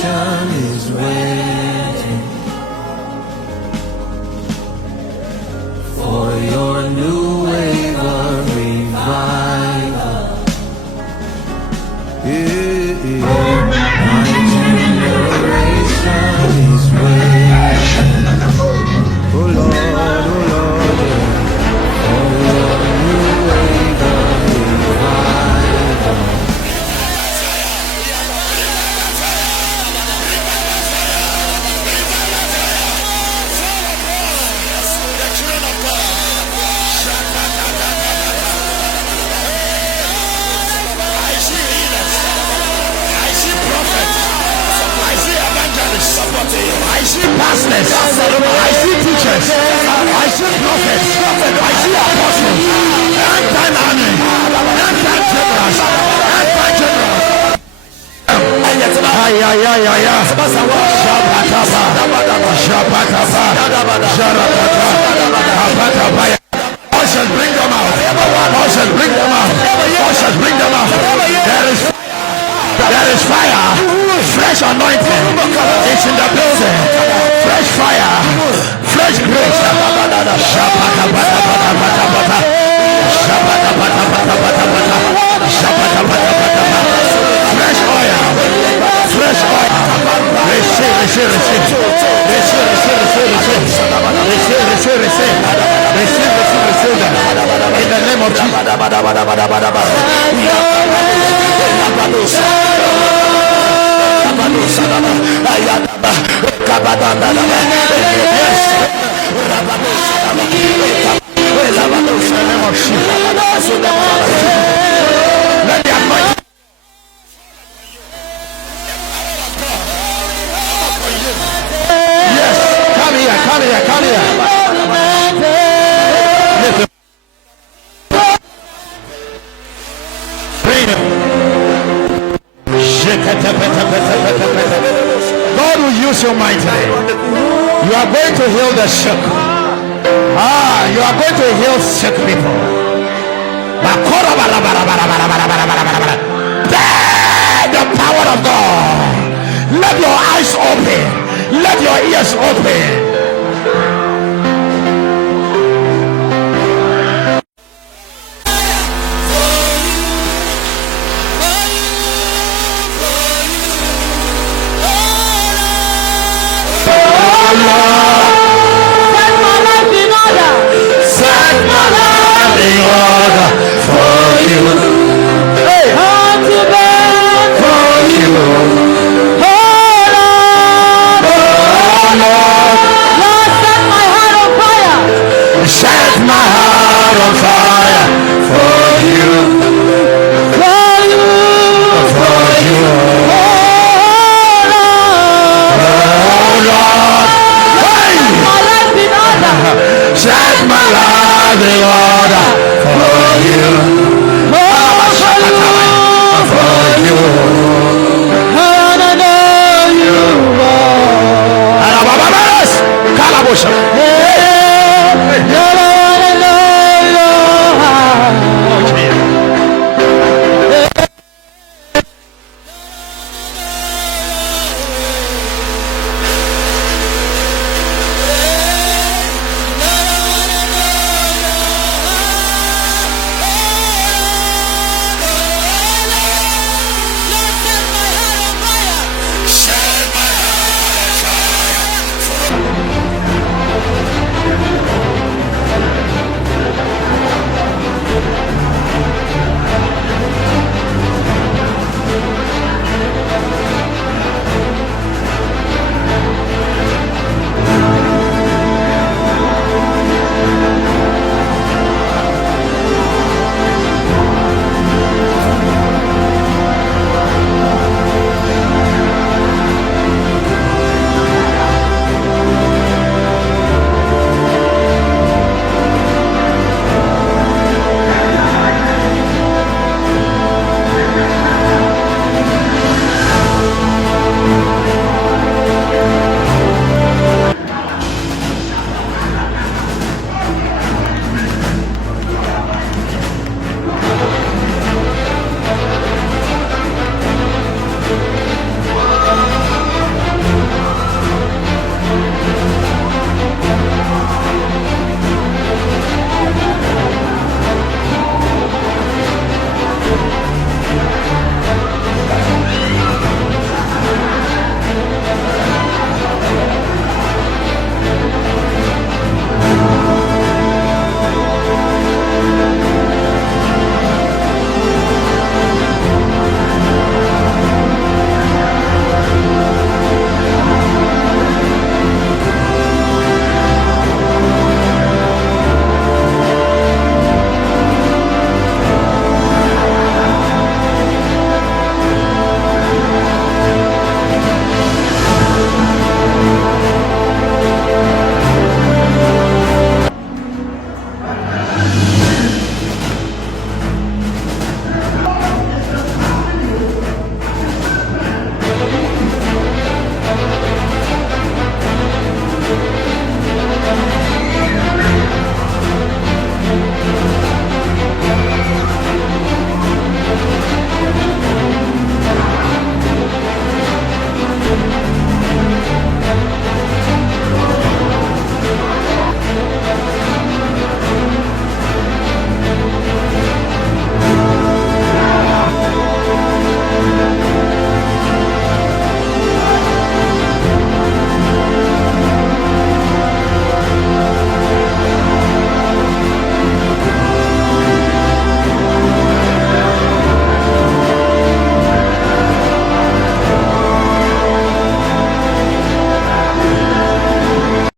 generation is waiting for your new wave of revival. My generation is waiting. Oh Lord, for your new wave of revival. I see pastors, I see teachers, I see prophets, I see apostles, end-time army, end-time generals, end-time generals. I shall bring them out. I shall bring them out. I shall bring them out. There is fire. Fresh anointing. It's in the building. Fresh fire. Fresh grace. Fresh oil. Fresh oil. Receive. In the name of Jesus. Yes, come here. God will use you mightily. You are going to heal the sick. You are going to heal sick people. The power of God. Let your eyes open. Let your ears open.